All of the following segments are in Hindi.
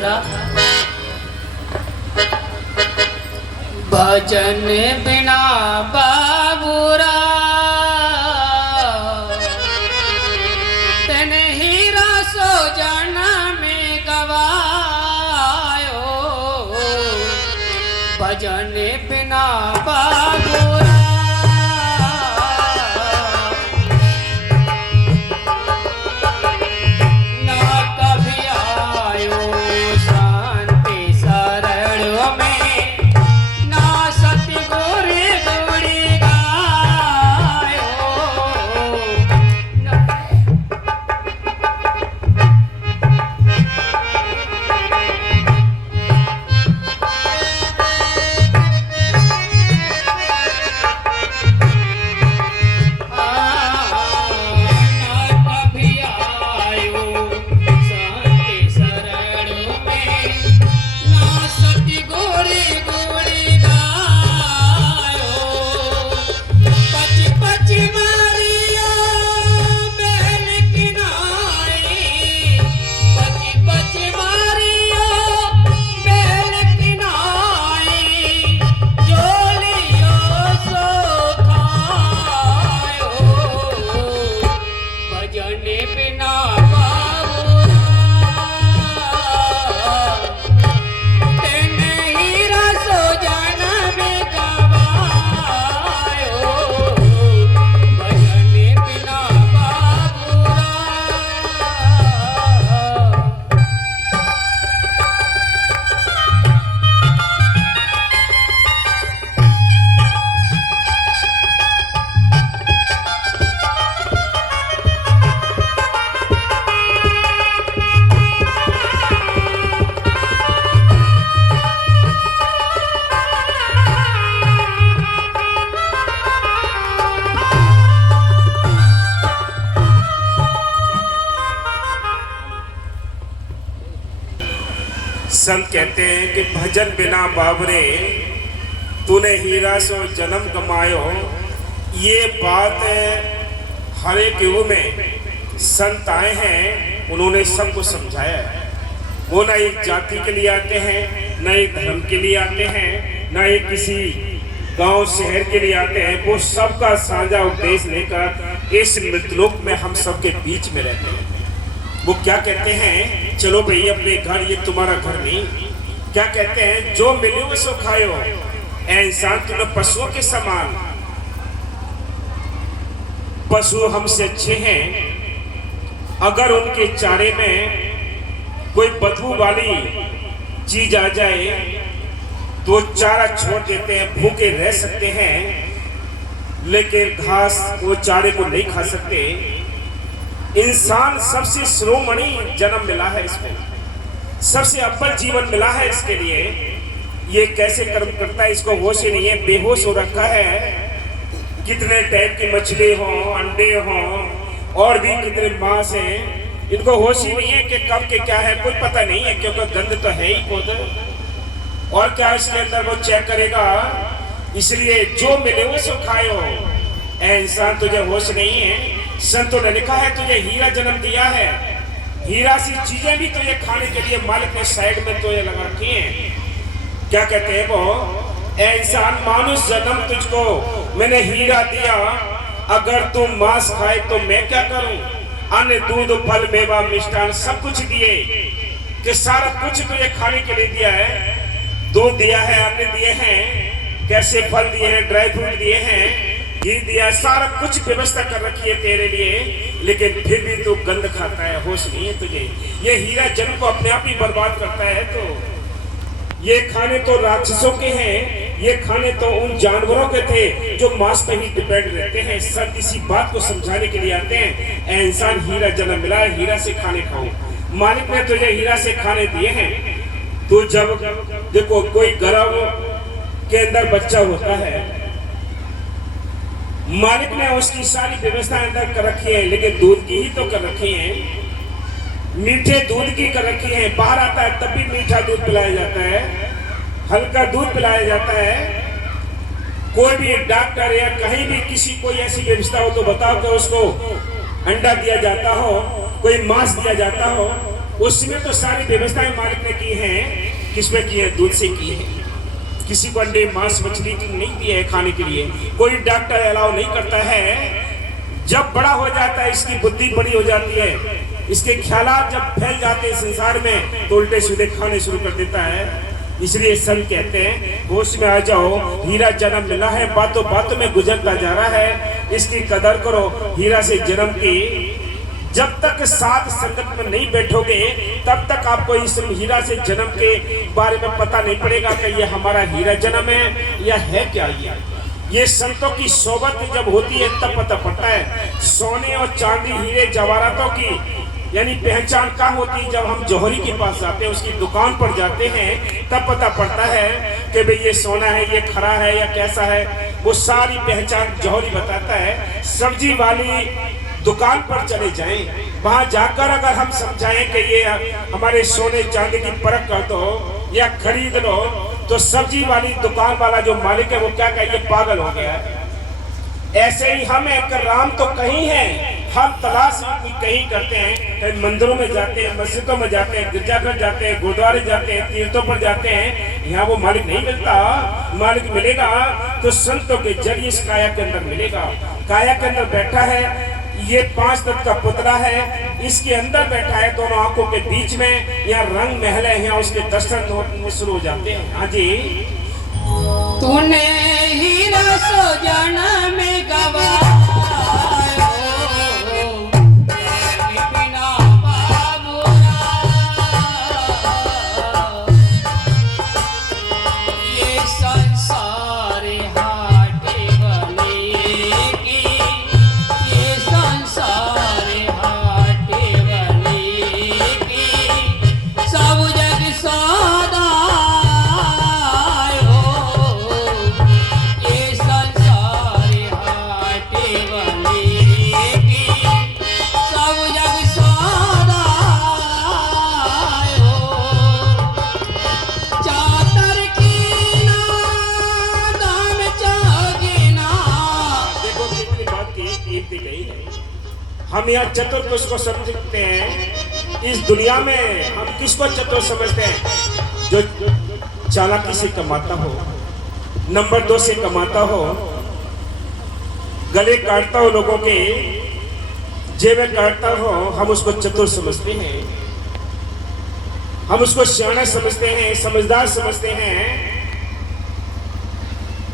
दूसरा भजन बिना बाबूरा तेन हीरा सो जाना में गवायो भजन बिना बाबूरा संत कहते हैं कि भजन बिना बाबरे तूने हीरा सो जन्म कमायो। ये बात हर एक युग में संत आए हैं, उन्होंने सबको समझाया है। वो ना एक जाति के लिए आते हैं, ना एक धर्म के लिए आते हैं, ना एक किसी गांव शहर के लिए आते हैं। वो सबका साझा उपदेश लेकर इस मृतलोक में हम सबके बीच में रहते हैं। वो क्या कहते हैं, चलो भाई अपने घर, ये तुम्हारा घर नहीं। क्या कहते हैं, जो मिले वो सो खाओ। ऐ इंसान तुम्हें पशुओं के समान, पशु हमसे अच्छे हैं। अगर उनके चारे में कोई बदबू वाली चीज आ जाए तो चारा छोड़ देते हैं, भूखे रह सकते हैं, लेकिन घास वो चारे को नहीं खा सकते। इंसान सबसे शिरोमणि जन्म मिला है इसको, सबसे अव्वल जीवन मिला है इसके लिए। ये कैसे कर्म करता है इसको होश ही नहीं है, बेहोश हो रखा है। कितने टाइप की मछली हो, अंडे हो और भी कितने मांस हैं, इनको होश ही नहीं है कि कब के क्या है, कोई पता नहीं है, क्योंकि गंध तो है ही खुद। और क्या इसके अंदर वो चेक करेगा। इसलिए जो मिले वो सो खाओ। ऐ इंसान तुझे होश नहीं है। संतों ने लिखा है तुझे हीरा जन्म दिया है, हीरा सी चीजें भी तुझे खाने के लिए मालिक ने साइड में तुझे लगा रखी हैं। क्या कहते हैं वो, ऐ इंसान मानुष जन्म तुझको मैंने हीरा दिया, अगर तू मांस खाए तो मैं क्या करूं। अन्न दूध फल मेवा मिष्ठान सब कुछ दिए, कि सारा कुछ तुझे खाने के लिए दिया है। दूध दिया है, अन्न दिए हैं, कैसे फल दिए हैं, ड्राई फ्रूट दिए हैं, घी दिया, सारा कुछ व्यवस्था कर रखी है तेरे लिए, लेकिन फिर भी तू गंद खाता है, होश नहीं है तुझे। ये हीरा जन्म को अपने आप ही बर्बाद करता है। तो ये खाने तो राक्षसों के हैं, ये खाने तो उन जानवरों के थे जो मांस पे ही डिपेंड रहते हैं। सब इसी बात को समझाने के लिए आते हैं। ऐ इंसान हीरा जन्म मिला है, हीरा से खाने खाओ। मालिक ने तुझे हीरा से खाने दिए हैं। तो जब देखो कोई गर्भ के अंदर बच्चा होता है, मालिक ने उसकी सारी व्यवस्था अंदर कर रखी है, लेकिन दूध की ही तो कर रखी है, मीठे दूध की कर रखी है। बाहर आता है तब भी मीठा दूध पिलाया जाता है, हल्का दूध पिलाया जाता है। कोई भी डॉक्टर या कहीं भी किसी कोई ऐसी व्यवस्था हो तो बताओ कि उसको अंडा दिया जाता हो, कोई मांस दिया जाता हो। उसमें तो सारी व्यवस्थाएं मालिक ने की हैं। किसमें की है? दूध से की है। किसी को अंडे मांस मछली नहीं दिए है खाने के लिए। कोई डॉक्टर अलाउ नहीं करता है। जब बड़ा हो जाता है, इसकी बुद्धि बड़ी हो जाती है, इसके ख्यालात जब फैल जाते हैं संसार में, तो उल्टे सीधे खाने शुरू कर देता है। इसलिए संत कहते हैं होश में आ जाओ, हीरा जन्म मिला है, बातों बातों में गुजरता जा रहा है, इसकी कदर करो। हीरा से जन्म की जब तक साथ संगत में नहीं बैठोगे, तब तक आपको इस हीरा से जन्म के बारे में पता नहीं पड़ेगा कि ये हमारा हीरा जन्म है या है क्या। ये संतों की सोबत जब होती है तब पता पड़ता है। सोने और चांदी हीरे जवाहरातों की यानी पहचान कहाँ होती है? जब हम जौहरी के पास जाते हैं, उसकी दुकान पर जाते हैं, तब पता पड़ता है कि भाई ये सोना है, ये खरा है या कैसा है। वो सारी पहचान जौहरी बताता है। सब्जी वाली दुकान पर चले जाएं, वहां जाकर अगर हम समझाएं कि ये हमारे सोने चांदी की परख कर दो या खरीद लो, तो सब्जी वाली दुकान वाला जो मालिक है वो क्या कहे? ये पागल हो गया है। ऐसे ही हम एक राम तो कहीं है, हम तलाश कहीं करते हैं, कहीं मंदिरों में जाते हैं, मस्जिदों में जाते हैं, गिरजाघर जाते हैं, गुरुद्वारे जाते हैं, तीर्थों पर जाते हैं, यहाँ वो मालिक नहीं मिलता। मालिक मिलेगा तो संतों के जरिए इस काया के अंदर मिलेगा। काया के अंदर बैठा है, ये 5 तत्व का पुतला है, इसके अंदर बैठा है, दोनों आंखों के बीच में। यहाँ रंग महल है, यहाँ उसके दर्शन शुरू हो जाते हैं। हाँ जी। तूने हीरा सो जन्म में गवायो, तेरे बिना बाबूरा। ये संसार हाटे बनेगी, ये संसार हाटे बनेगी, सब जग सौदा। हम यहाँ चतुर किसको समझते हैं? इस दुनिया में हम किसको चतुर समझते हैं? जो चालाकी से कमाता हो, नंबर 2 से कमाता हो, गले काटता हो, लोगों के जेबें काटता हो, हम उसको चतुर समझते हैं। हम उसको सियाना समझते हैं, समझदार समझते हैं।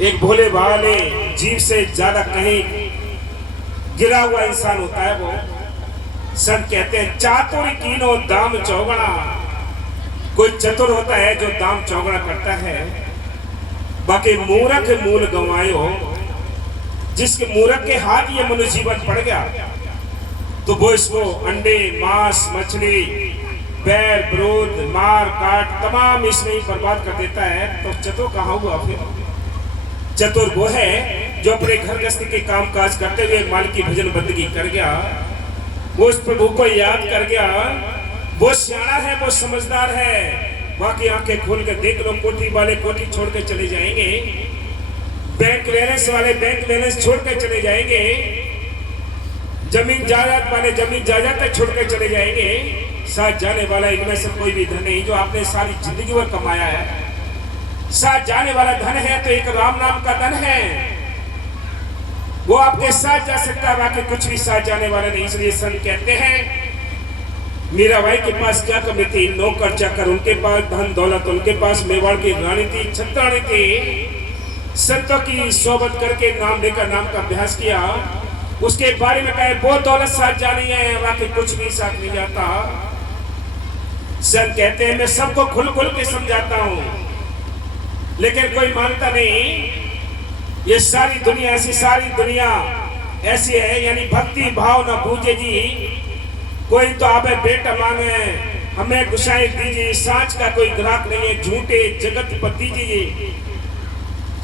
एक भोले भाले जीव से ज्यादा कहीं गिरा हुआ इंसान होता है वो। संत कहते हैं चातुर कीनो दाम चौगुना। कोई चतुर होता है जो दाम चौगुना करता है। बाकी मूर्ख मूल गंवायो, जिसके मूर्ख के हाथ ये मनुष्य जीवन पड़ गया, तो वो इसको अंडे मांस मछली बैर विरोध मार काट तमाम इसमें ही बर्बाद कर देता है। तो चतुर कहाँ हुआ फिर? चतुर वो है जो अपने घर गृहस्थी के काम काज करते हुए मालिक की भजन बंदगी कर गया, वो उस प्रभु को याद कर गया। वो सियाना है, वो समझदार है। बाकी आंखें खोल कर देख लो, कोठी वाले कोठी छोड़ कर चले जाएंगे, बैंक बैलेंस वाले बैंक बैलेंस छोड़ कर चले जाएंगे, जमीन जायदाद वाले जमीन जायदाद तक छोड़ कर चले जाएंगे। साथ जाने वाला इनमें से कोई भी धन नहीं जो आपने सारी जिंदगी भर कमाया है। साथ जाने वाला धन है तो एक राम नाम का धन है, वो आपके साथ जा सकता है, बाकी कुछ भी साथ जाने वाला नहीं। इसलिए संत कहते हैं मीराबाई के पास क्या कमी थी? नौकर चाकर उनके पास, धन दौलत उनके पास, मेवाड़ की रानी थी, छत्राणी थी। संतों की सोबत करके नाम लेकर नाम का अभ्यास किया, उसके बारे में कहे वो दौलत साथ जानी है, बाकी कुछ भी साथ नहीं जाता। संत कहते हैं मैं सबको खुल खुल के समझाता हूं, लेकिन कोई मानता नहीं। ये सारी दुनिया ऐसी, सारी दुनिया ऐसी है, यानी भक्ति भाव न बूझे जी। कोई तो आवे बेटा मांगे हमें गुसाई दीजिए, सांच का कोई ग्राहक नहीं है, झूठे जगत पर दीजिए।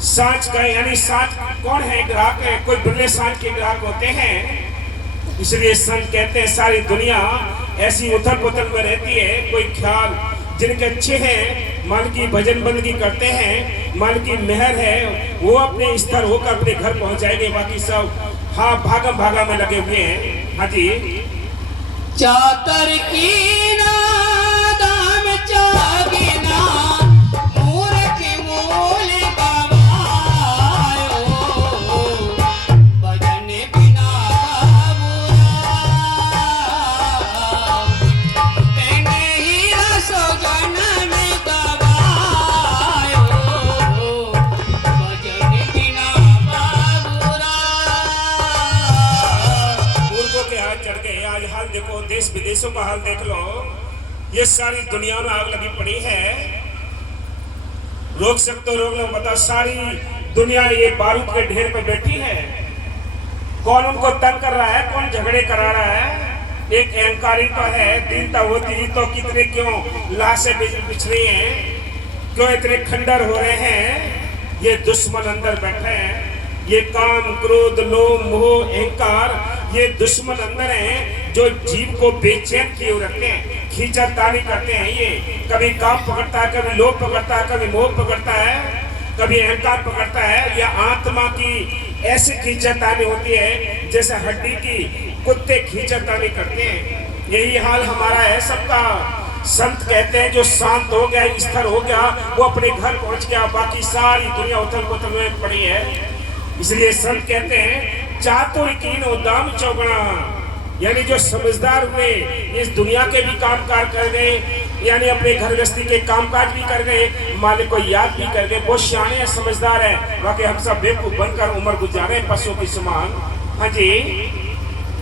सांच का यानी सांच कौन है? ग्राहक है, कोई बिरले सांच के ग्राहक होते हैं। इसलिए संत कहते हैं सारी दुनिया ऐसी उथल पुथल में रहती है। कोई ख्याल जिनके अच्छे हैं, मान की भजन बंदगी करते हैं, मान की मेहर है, वो अपने स्तर होकर अपने घर पहुंच जाएंगे। बाकी सब हाँ भागम भागा में लगे हुए हैं। हाँ जी। चातर की ना जन्म गवायो, भजन बिना बाबूरा। मूर्खों के हाथ चढ़ गए। आज हाल देखो, देश विदेशों का हाल देख लो। ये सारी दुनिया में आग लगी पड़ी है। रोक सकते हो, रोक लो, बता। सारी दुनिया ये बारूद के ढेर पे बैठी है। कौन उनको तंग कर रहा है, कौन झगड़े करा रहा है? एक अहंकारी तो है, दीनता होती तो कितने क्यों लाशें बिछ रही हैं, क्यों इतने खंडर हो रहे हैं? ये दुश्मन अंदर बैठे हैं। ये काम, क्रोध, लोभ, मोह, अहंकार, ये दुश्मन अंदर हैं जो जीव को बेचैन किए रखते हैं, खींचातानी करते हैं। ये कभी काम पकड़ता है, कभी लोभ पकड़ता है, कभी मोह पकड़ता है, कभी अहंकार पकड़ता है। या आत्मा की ऐसी खींचातानी होती है जैसे हड्डी की कुत्ते खींचातानी करते हैं। यही हाल हमारा है सबका। संत कहते हैं जो शांत हो गया, स्थिर हो गया, वो अपने घर पहुंच गया। बाकी सारी दुनिया उथल पुथल में पड़ी है। इसलिए संत कहते हैं चातुर कीनो दाम चौगुना, यानी जो समझदार हुए, इस दुनिया के भी कामकाज कर गए, यानी अपने घर गृहस्थी के कामकाज भी कर गए, मालिक को याद भी कर गए, वो सियाने हैं, समझदार है। बाकी हम सब बेवकूफ बनकर उम्र गुजारे पशुओं की समान। हाँ जी।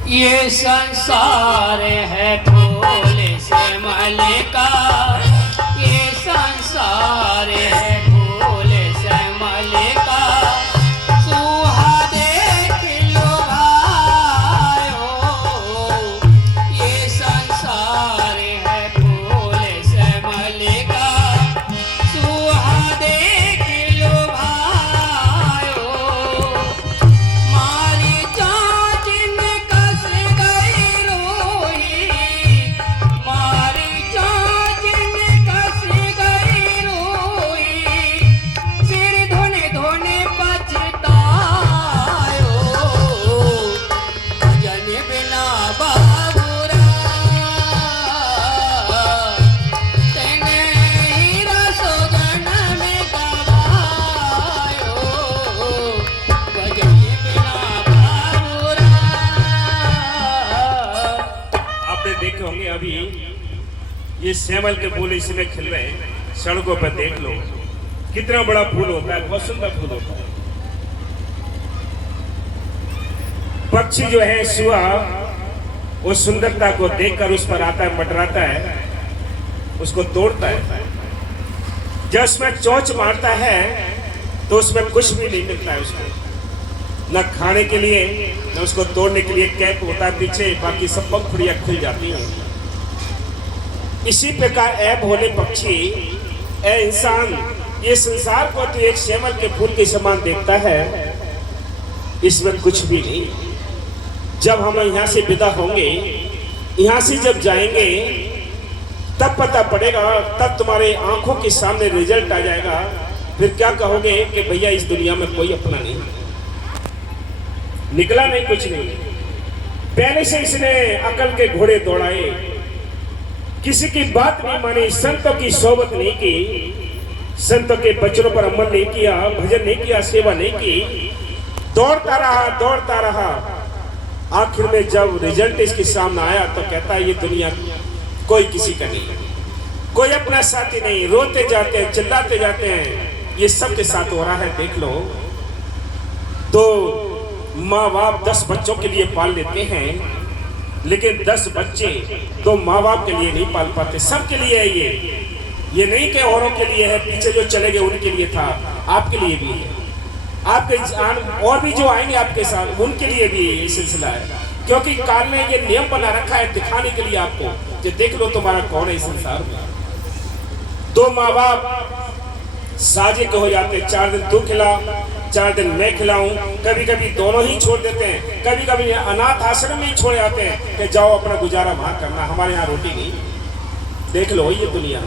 ये संसार है भोले से मलिका, ये संसार है भोले से मलिका। सुहा देख लो भाइयों, ये संसार है भोले से मलिका। सुहा देख लो भाइयों, मारी जान में कस गई रोही, मारी जान में कस गई रोही। सिर धोने धोने पछतायो, भजन बिना बाबूरा। तेने हीरा सो जन्म गवायो, भजन बिना बाबूरा। आपने देखे होंगे अभी ये सेमल के फूल इसमें खिल रहे हैं। सड़कों पर देख लो कितना बड़ा फूल होता है, बहुत सुंदर फूल होता है। पक्षी जो है सुआ, वो सुंदरता को देखकर उस पर आता है, मंडराता है, उसको तोड़ता है। जब उसमें चोंच मारता है तो उसमें कुछ भी नहीं मिलता है उसको, न खाने के लिए, न उसको तोड़ने के लिए कैप होता है पीछे, बाकी सब पंखुड़ियां खुल जाती हैं। इसी प्रकार ऐ भोले पक्षी, ऐ इंसान, ये संसार को तो एक सेमल के फूल के समान देखता है, इसमें कुछ भी नहीं। जब हम यहाँ से विदा होंगे, यहाँ से जब जाएंगे, तब पता पड़ेगा, तब तुम्हारे आंखों के सामने रिजल्ट आ जाएगा। फिर क्या कहोगे कि भैया इस दुनिया में कोई अपना नहीं, निकला नहीं, कुछ नहीं। पहले से इसने अकल के घोड़े दौड़ाए, किसी की बात नहीं मानी, संतों की सोबत नहीं की, संतों के वचनों पर अमल नहीं किया, भजन नहीं किया, सेवा नहीं की, दौड़ता रहा, दौड़ता रहा। आखिर में जब रिजल्ट इसके सामने आया तो कहता है ये दुनिया कोई किसी का नहीं, कोई अपना साथी नहीं। रोते जाते हैं, चिल्लाते जाते हैं, ये सब के साथ हो रहा है। देख लो, तो माँ बाप 10 बच्चों के लिए पाल लेते हैं, लेकिन 10 बच्चे तो माँ बाप के लिए नहीं पाल पाते। सबके लिए है ये नहीं कि औरों के लिए है, पीछे जो चले गए उनके लिए था, आपके लिए भी है, आपके और भी जो आएंगे आपके साथ उनके लिए भी ये सिलसिला है। क्योंकि काल ने ये नियम बना रखा है दिखाने के लिए आपको कि देख लो तुम्हारा कौन है इस संसार में। 2 माँ बाप साझे के हो जाते, 4 दिन तू खिला, 4 दिन मैं खिलाऊं, कभी कभी दोनों ही छोड़ देते हैं, कभी कभी अनाथ आश्रम में ही छोड़ जाते हैं कि जाओ अपना गुजारा वहां करना, हमारे यहाँ रोटी नहीं। देख लो ये दुनिया।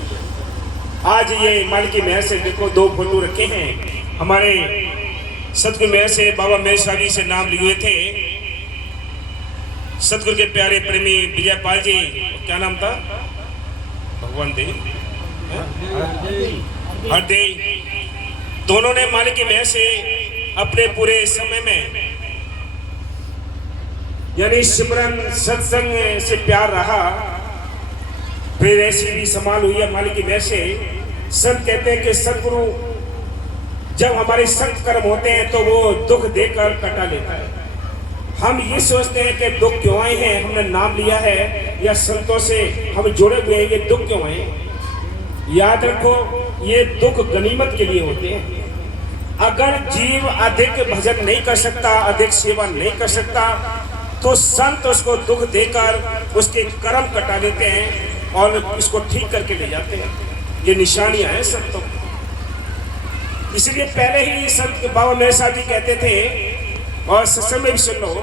आज ये माल की महर से देखो 2 फोटो रखे हैं, हमारे सतगुरु महर से बाबा महर शाह जी से नाम लिए हुए थे। सतगुरु के प्यारे प्रेमी विजयपाल जी, क्या नाम था, भगवान दे हरदेव, दोनों ने मालिक की महर से अपने पूरे समय में यानी सिमरन सत्संग से प्यार रहा, फिर ऐसी भी संभाल हुई है मालिक की वैसे संत कहते हैं कि सदगुरु जब हमारे संत कर्म होते हैं तो वो दुख देकर कटा लेता है। हम ये सोचते हैं कि दुख क्यों आए हैं, हमने नाम लिया है या संतों से हम जुड़े हुए हैं, ये दुख क्यों आए। याद रखो ये दुख गनीमत के लिए होते हैं। अगर जीव अधिक भजन नहीं कर सकता, अधिक सेवा नहीं कर सकता, तो संत उसको दुख देकर उसके कर्म कटा लेते हैं और उसको ठीक करके ले जाते हैं। ये निशानियां हैं संतों की। इसलिए पहले ही संत बाबा मेरे साथ जी कहते थे, और सत्संग में भी सुन लो,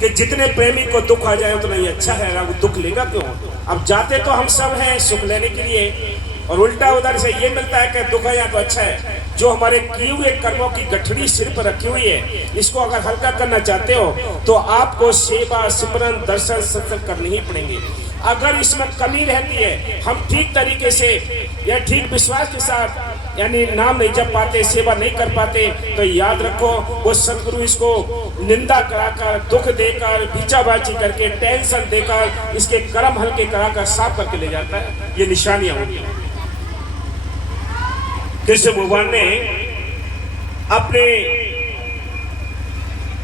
कि जितने प्रेमी को दुख आ जाए उतना ही अच्छा है, वो दुख लेगा क्यों। अब जाते तो हम सब हैं सुख लेने के लिए, और उल्टा उधर से ये मिलता है कि दुख आया तो अच्छा है। जो हमारे किए हुए कर्मों की गठड़ी सिर पर रखी हुई है, इसको अगर हल्का करना चाहते हो तो आपको सेवा सिमरन दर्शन सत्संग करने ही पड़ेंगे। अगर इसमें कमी रहती है, हम ठीक तरीके से या ठीक विश्वास के साथ यानी नाम नहीं जप पाते, सेवा नहीं कर पाते, तो याद रखो वो सदगुरु इसको निंदा कराकर, दुख देकर, बीचाबाजी करके, टेंशन देकर, इसके कर्म हल्के कराकर साफ करके ले जाता है। ये निशानियां होती हैं। कृष्ण भगवान ने अपने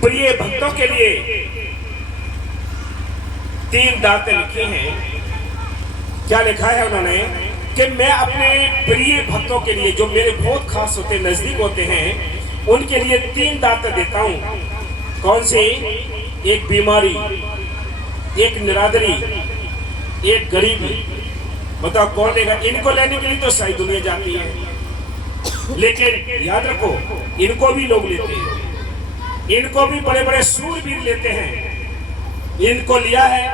प्रिय भक्तों के लिए 3 दातें लिखे हैं। क्या लिखा है उन्होंने कि मैं अपने प्रिय भक्तों के लिए, जो मेरे बहुत खास होते, नजदीक होते हैं, उनके लिए 3 दातें देता हूं। कौन सी? एक बीमारी, एक निरादरी, एक गरीबी। बताओ कौन लेगा? इनको लेने के लिए तो सारी दुनिया जाती है, लेकिन याद रखो इनको भी लोग लेते हैं, इनको भी बड़े बड़े सूरवीर लेते हैं। इनको लिया है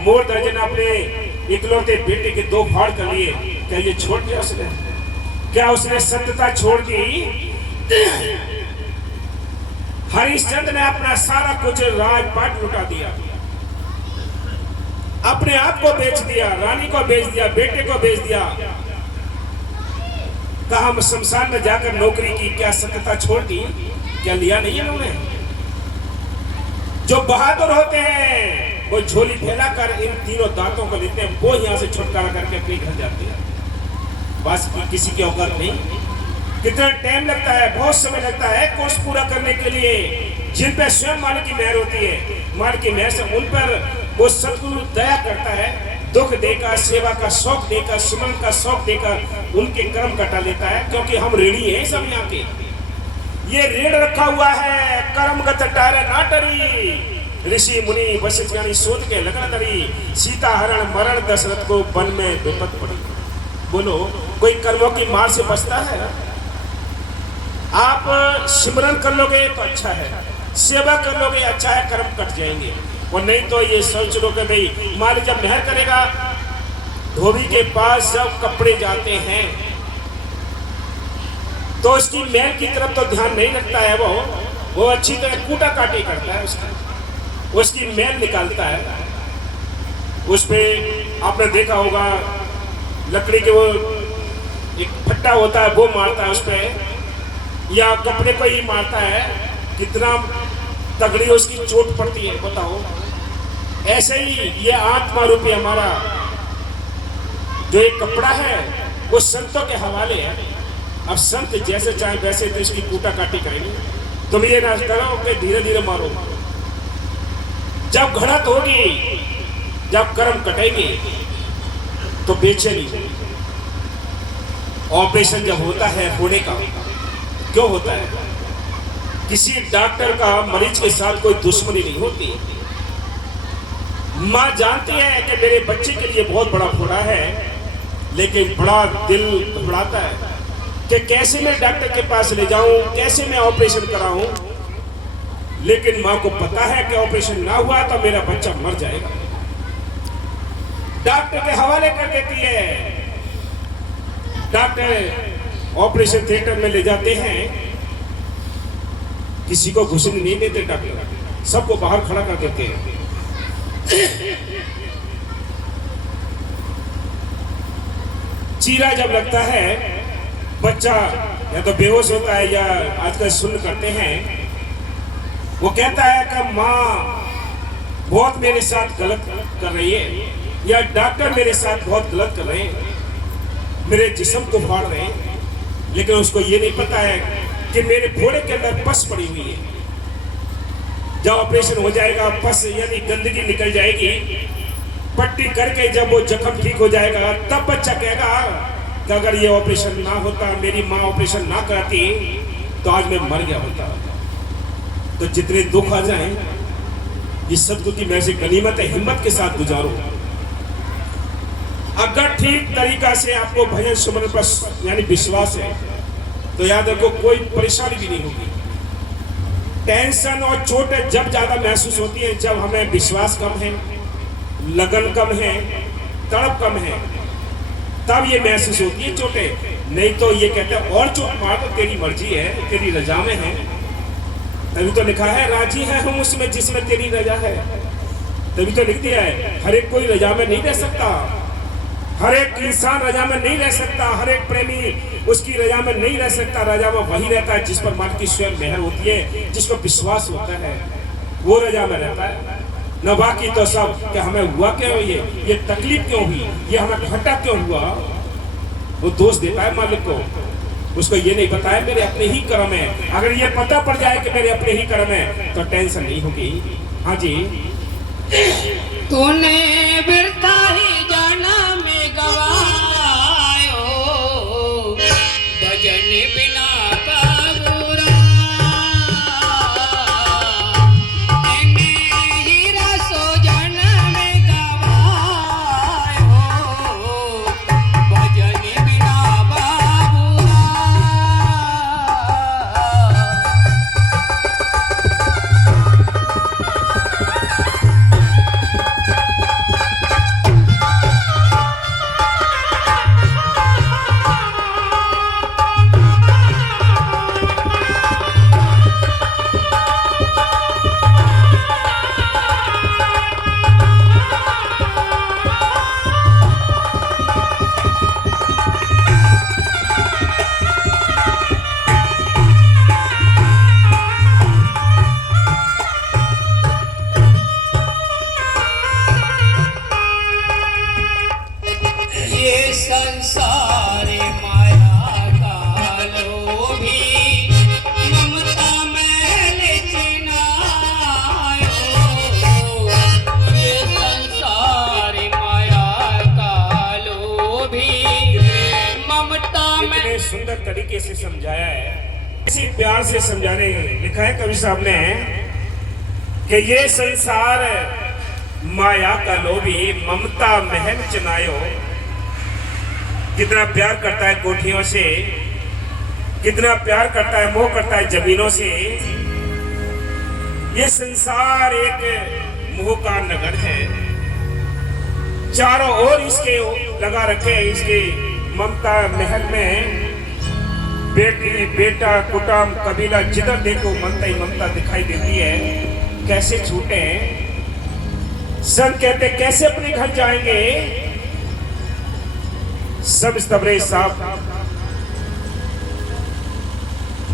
मोर दर्जन अपने इकलौते बेटे के 2 फाड़ कर लिए। क्या ये छोड़ दिया उसने? क्या उसने सत्यता छोड़ दी? हरिश्चंद्र ने अपना सारा कुछ राजपाट लुटा दिया, अपने आप को बेच दिया, रानी को बेच दिया, बेटे को बेच दिया। कहा हम शमशान में जाकर नौकरी की, क्या सत्यता छोड़ दी? क्या लिया नहीं है उन्होंने? जो बहादुर होते हैं वो झोली फैलाकर इन 3 दांतों को लेते हैं, वो यहाँ से छुटकारा करके अपने घर जाते हैं। बस किसी के औकात नहीं। कितना टाइम लगता है, बहुत समय लगता है कोर्स पूरा करने के लिए। जिन पे स्वयं मालिक की मेहर होती है, मालिक की मेहर से उन पर वो सदगुरु दया करता है, दुख देकर, सेवा का शौक देकर, सुमन का शौक देकर उनके कर्म कटा लेता है। क्योंकि हम ऋणी हैं सब यहाँ के। ये ऋण रखा हुआ है, कर्मगत टारे नाटरी, ऋषि मुनि वशिष्ठ ज्ञानी सोच के लगन धरी, सीता हरण मरण दशरथ को वन में विपत पड़ी। बोलो कोई कर्मों की मार से बचता है? आप सिमरन कर लोगे तो अच्छा है, सेवा कर लोगे अच्छा है, कर्म कट जाएंगे। और नहीं तो ये सोच लो कि भाई मालिक जब मेहर करेगा, धोबी के पास जब कपड़े जाते हैं तो उसकी मेहर की तरफ तो ध्यान नहीं रखता है। वो अच्छी तरह कूटा काटी करता है, उसकी मेहर निकालता है। उस पे आपने देखा होगा लकड़ी के वो एक फट्टा होता है, वो मारता है उस पे, या कपड़े को ही मारता है। कितना तगड़ी उसकी चोट पड़ती है बताओ। ऐसे ही ये आत्मा रूपी हमारा जो एक कपड़ा है वो संतों के हवाले है। अब संत जैसे चाहे वैसे तो इसकी कूटा काटी करेंगे। तुम ये ना करो कि धीरे धीरे मारो। जब घड़त होगी, जब कर्म कटेंगे तो बेचैनी। ऑपरेशन जब होता है होने का, क्यों होता है? किसी डॉक्टर का मरीज के साथ कोई दुश्मनी नहीं होती। माँ जानती है कि मेरे बच्चे के लिए बहुत बड़ा फोड़ा है, लेकिन बड़ा दिल घबराता है कि कैसे मैं डॉक्टर के पास ले जाऊं, कैसे मैं ऑपरेशन कराऊं। लेकिन माँ को पता है कि ऑपरेशन ना हुआ तो मेरा बच्चा मर जाएगा। डॉक्टर के हवाले कर देती है। डॉक्टर ऑपरेशन थिएटर में ले जाते हैं, किसी को घुसने नहीं देते डॉक्टर, सबको बाहर खड़ा कर देते हैं। चीरा जब लगता है, बच्चा या तो बेहोश होता है या आजकल सुन्न करते हैं। वो कहता है कि माँ बहुत मेरे साथ गलत कर रही है, या डॉक्टर मेरे साथ बहुत गलत कर रहे हैं, मेरे जिस्म को फाड़ रहे हैं, लेकिन उसको ये नहीं पता है कि मेरे फोड़े के अंदर पस पड़ी हुई है। जब ऑपरेशन हो जाएगा, पस यानी गंदगी निकल जाएगी, पट्टी करके जब वो जख्म ठीक हो जाएगा, तब बच्चा कहेगा कि अगर ये ऑपरेशन ना होता, मेरी माँ ऑपरेशन ना कराती, तो आज मैं मर गया होता। तो जितने दुख आ जाएं, ये सदगुरु में से गनीमत है, हिम्मत के साथ गुजारो। अगर ठीक तरीका से आपको भजन सुमन पर यानी विश्वास है, तो याद रखो कोई परेशानी भी नहीं होगी। टेंशन और चोटें जब ज्यादा महसूस होती है, जब हमें विश्वास कम है, लगन कम है, तड़प कम है, तब ये महसूस होती है चोटें। नहीं तो ये कहते हैं और चोट मार तो तेरी मर्जी है, तेरी रजा में है। तभी तो लिखा है राजी है हम उसमें जिसमें तेरी रजा है। तभी तो लिख दिया है हर एक कोई रजा में नहीं रह सकता, हर एक इंसान रजा में नहीं रह सकता, हर एक प्रेमी उसकी रजा में नहीं रह सकता। रजा में वही रहता है जिस पर मालिक की स्वयं मेहर होती है, जिसको विश्वास होता है, वो रजा में रहता है। न बाकी तो सब कि हमें हुआ क्यों, ये तकलीफ क्यों हुई, ये हमें घाटा क्यों हुआ, वो दोष देता है मालिक को। उसको ये नहीं पता है मेरे अपने ही कर्म है। अगर ये पता पड़ जाए कि मेरे अपने ही कर्म है, तो टेंशन नहीं होगी। हाँ जी, तूने बिरता ही जाना में गवायो, भजन बिना का बुरा। तूने हीरा सो जाना में गवायो, भजन बिना बाबूरा। ये संसार माया का लोभी, ममता में चिनायो। ये संसार माया का लोभी, ममता में। कितने सुंदर तरीके से समझाया है, इसी प्यार से समझाने लिखा है कवि साहब ने कि ये संसार माया का लोभी, ममता महल चनायो। कितना प्यार करता है कोठियों से, कितना प्यार करता है, मोह करता है जमीनों से। ये संसार एक मोह का नगर है, चारों ओर इसके लगा रखे हैं, इसके ममता महल में बेटी बेटा कुटुंब कबीला जिधर देखो ममता ही ममता दिखाई देती है। कैसे छूटे संत कहते कैसे अपने घर जाएंगे। सब तबरे साहब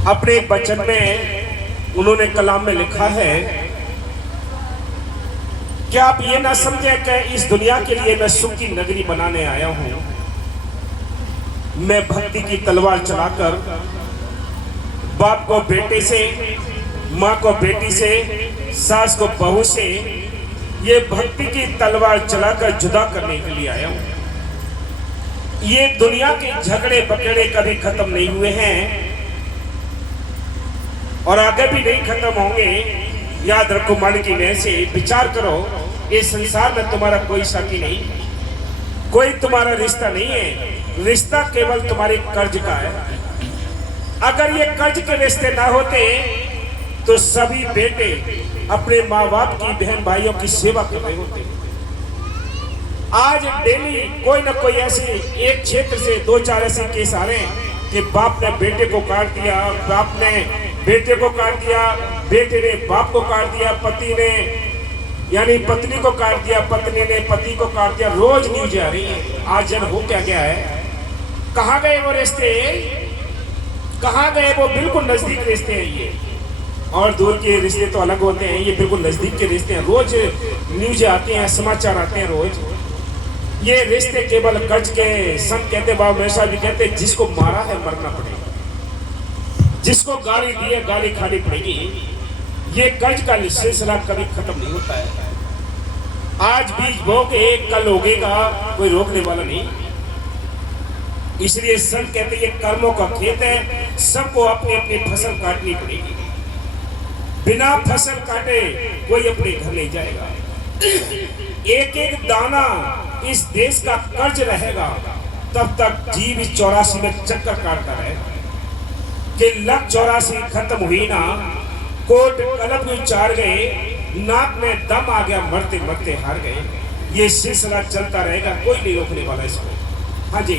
अपने एक वचन में उन्होंने कलाम में लिखा है कि आप ये ना समझे कि इस दुनिया के लिए मैं सुख की नगरी बनाने आया हूं। मैं भक्ति की तलवार चलाकर बाप को बेटे से, माँ को बेटी से, सास को बहू से, ये भक्ति की तलवार चलाकर जुदा करने के लिए आया हूं। ये दुनिया के झगड़े बकड़े कभी खत्म नहीं हुए हैं और आगे भी नहीं खत्म होंगे। याद रखो मालिक की नहर से विचार करो, इस संसार में तुम्हारा कोई साथी नहीं, कोई तुम्हारा रिश्ता नहीं है। रिश्ता केवल तुम्हारे कर्ज का है। अगर ये कर्ज के रिश्ते ना होते तो सभी बेटे अपने माँ बाप की, बहन भाइयों की सेवा कर रहे होते। आज डेली कोई ना कोई ऐसे एक क्षेत्र से दो चार ऐसे केस आ रहे हैं कि बाप ने बेटे को काट दिया, बाप ने बेटे को काट दिया, बेटे ने बाप को काट दिया, पति ने यानी पत्नी को काट दिया, पत्नी ने पति को काट दिया। रोज न्यूज आ रही है। आज जन हो क्या गया है, कहाँ गए वो रिश्ते, कहाँ गए वो बिल्कुल नजदीक रिश्ते हैं। ये और दूर के रिश्ते तो अलग होते हैं, ये बिल्कुल नजदीक के रिश्ते हैं। रोज न्यूज आते हैं, समाचार आते हैं रोज। ये रिश्ते केवल कर्ज के। संत कहते, बाबा वैसा भी कहते, जिसको मारा है मरना पड़ेगा, जिसको गाली दी है गाली खानी पड़ेगी। ये कर्ज का सिलसिला कभी खत्म नहीं होता है। आज बीज बो के कल उगेगा, कोई रोकने वाला नहीं। इसलिए संत कहते ये कर्मों का खेत है, सबको अपनी अपनी फसल काटनी पड़ेगी। बिना फसल काटे कोई अपने घर नहीं जाएगा। एक एक दाना इस देश का कर्ज रहेगा, तब तक जीव इस 84 में चक्कर काटता रहेगा। कि लग 84 खत्म हुई ना, कोट कलम में चार गए, नाक में दम आ गया, मरते मरते हार गए। ये सिलसिला चलता रहेगा, कोई नहीं रोकने वाला इसको। हाँ जी।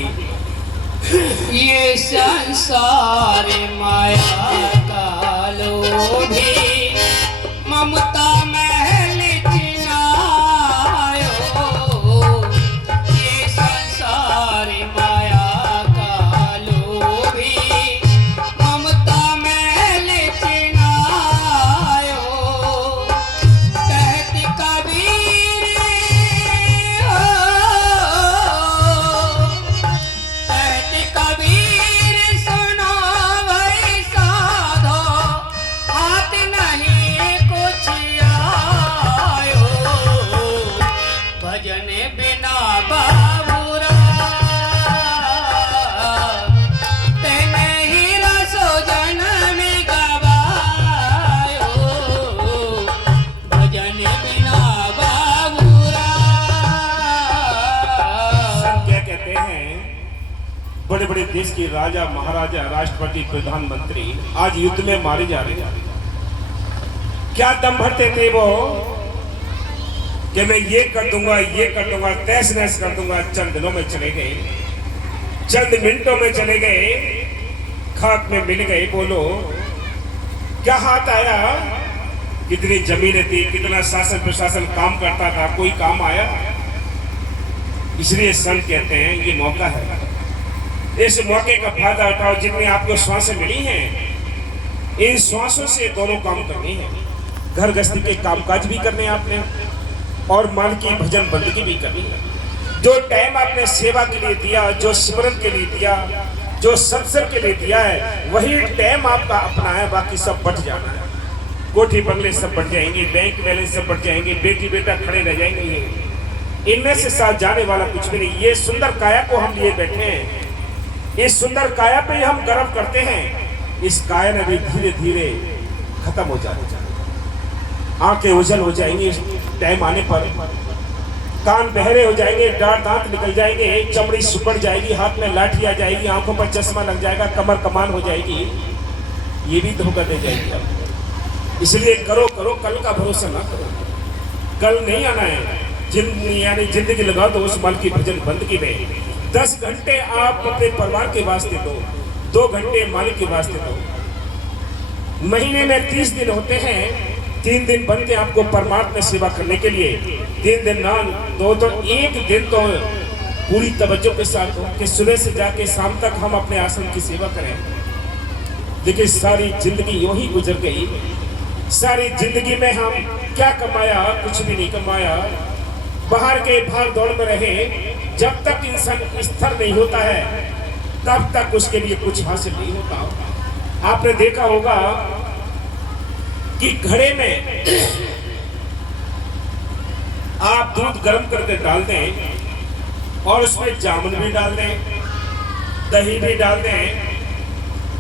ये संसार माया का लोभी, ममता महल चिनायो। ये संसार माया का लोभी, ममता महल चिनायो। कहत कबीर कबीर सुनो भाई साधो, हाथ नहीं कुछ आयो। भजन बिना बाबूरा ते नहीं रसो जन्म गवायो। भजन बिना बाबूरा। सब क्या कहते हैं, बड़े बड़े देश के राजा महाराजा राष्ट्रपति प्रधानमंत्री आज युद्ध में मारे जा रहे हैं। क्या दम भरते थे वो कि मैं ये कर दूंगा, ये कर दूंगा, तहस नहस कर दूंगा। चंद दिनों में चले गए, चंद मिनटों में चले गए, खाक में मिल गए। बोलो क्या हाथ आया? कितनी जमीनें थी, कितना शासन प्रशासन काम करता था, कोई काम आया? इसलिए संत कहते हैं ये मौका है, इस मौके का फायदा उठाओ। जितनी आपको श्वासें मिली हैं, इन श्वासों से दोनों काम करने हैं। घर गृहस्थी के कामकाज भी करने हैं आपने, और मन की भजन बंदगी भी करनी है। जो टाइम आपने सेवा के लिए दिया, जो सिमरन के लिए दिया, जो सत्संग के लिए दिया है, वही टाइम आपका अपना है। बाकी सब बट जाना है। कोठी बंगले सब बट जाएंगे, बैंक बैलेंस सब बट जाएंगे, बेटी बेटा खड़े रह जाएंगे। इनमें से साथ जाने वाला कुछ भी नहीं। ये सुंदर काया को हम लिए बैठे हैं, इस सुंदर काया पे हम गर्व करते हैं। इस काया ने भी धीरे धीरे खत्म हो जाएगी, आंखें उजल हो जाएंगी टाइम आने पर, कान बहरे हो जाएंगे, दांत निकल जाएंगे, चमड़ी सुकड़ जाएगी, हाथ में लाठी आ जाएगी, आंखों पर चश्मा लग जाएगा, कमर कमान हो जाएगी। ये भी धोखा दे जाएगी आपको। इसलिए करो करो, कल का भरोसा ना करो, कल नहीं आना है। यानी जिंदगी लगा दो उस मल की भजन बंदगी में। 10 घंटे आप अपने परिवार के वास्ते दो, 2 घंटे मालिक के वास्ते दो। महीने में 30 दिन होते हैं, 3 दिन बन के आपको परमात्मा सेवा करने के लिए, 3 दिन ना दो तो 1 दिन तो पूरी तवज्जो के साथ हो कि सुबह से जाके शाम तक हम अपने आश्रम की सेवा करें। देखिए सारी जिंदगी यूं ही गुजर गई। सारी जिंदगी में हम क्या कमाया? कुछ भी नहीं कमाया। बाहर के भाग दौड़ में रहे। जब तक इंसान स्थिर नहीं होता है, तब तक उसके लिए कुछ हासिल नहीं होता। आपने देखा होगा कि घड़े में आप दूध गर्म करके डाल दें और उसमें जामुन भी डाल दें, दही भी डाल दें,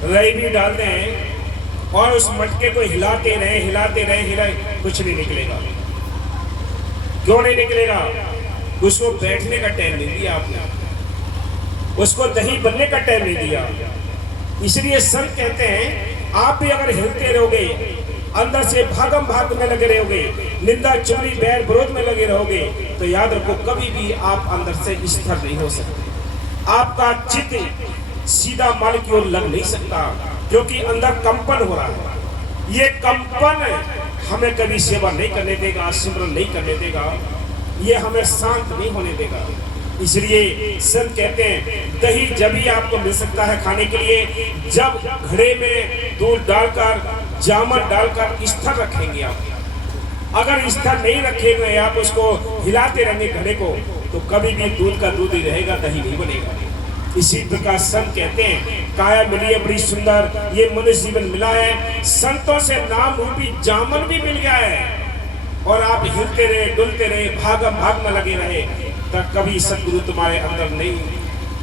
रई भी डाल दें, और उस मटके को हिलाते रहे, कुछ नहीं निकलेगा। क्यों नहीं निकलेगा? उसको बैठने का टाइम नहीं दिया आपने, उसको दही बनने का टाइम नहीं दिया। इसलिए संत कहते हैं आप भी अगर हिलते रहोगे, अंदर से भागम भाग में लगे रहोगे, निंदा चुगली बैर विरोध में लगे रहोगे, तो याद रखो कभी भी आप अंदर से स्थिर नहीं हो सकते। आपका चित्त सीधा माल की ओर लग नहीं सकता, क्योंकि अंदर कंपन हो रहा है। ये कंपन हमें कभी सेवा नहीं करने देगा, सिमरन नहीं करने देगा, ये हमें शांत नहीं होने देगा। इसलिए संत कहते हैं दही जब ही आपको मिल सकता है खाने के लिए, जब घड़े में दूध डालकर, जामुन डालकर स्थिर रखेंगे आप। अगर स्थिर नहीं रखेंगे आप, उसको हिलाते रहेंगे घड़े को, तो कभी भी दूध का दूध ही रहेगा, दही नहीं बनेगा। इसी प्रकार संत कहते हैं काया मिली है बड़ी सुंदर, ये मनुष्य जीवन मिला है, संतों से नाम रूपी जामन भी मिल गया है। और आप हिलते रहे, डुलते रहे, भाग में लगे रहे, तब कभी सदगुरु तुम्हारे अंदर नहीं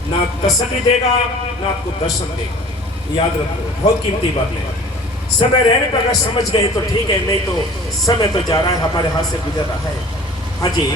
ना तसल्ली देगा ना आपको दर्शन देगा। याद रखो, बहुत कीमती बात है। समय रहने पर अगर समझ गए तो ठीक है, नहीं तो समय तो जा रहा है, हमारे हाथ से गुजर रहा है। हाँ जी।